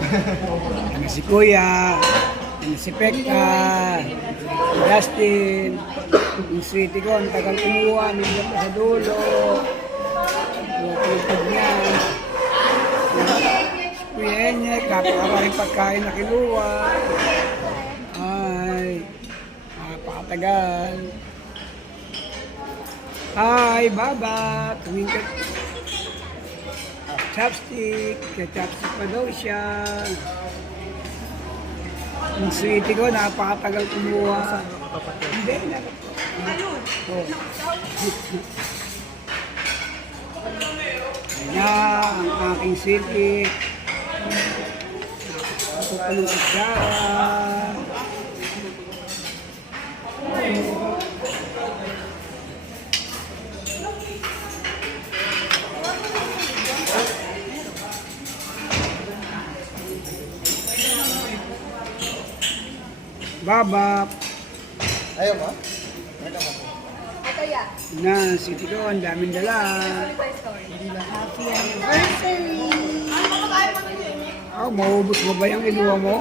Yan si Kuya, yan si Pekka, si Justin, yung sweetie ko, ang tagal kumuha, nandiyan pa sa dulo. Pupulpog niya. Si Kuya Enyek, kapakaraming pagkain na kinuha. Ay, napakatagal. Hi, Baba! Tumingkat. Chopstick. Chopstick pa daw siya. Yung sweetie ko, napakatagal kumuha. Hindi na. Oh. Ayan, ang aking sweetie. Ako pa ng kutsara. Babap. Ayaw mo? Ito ya. Na, city ko, ang daming dala. Happy anniversary! Maubos mo ba yung inuwa mo?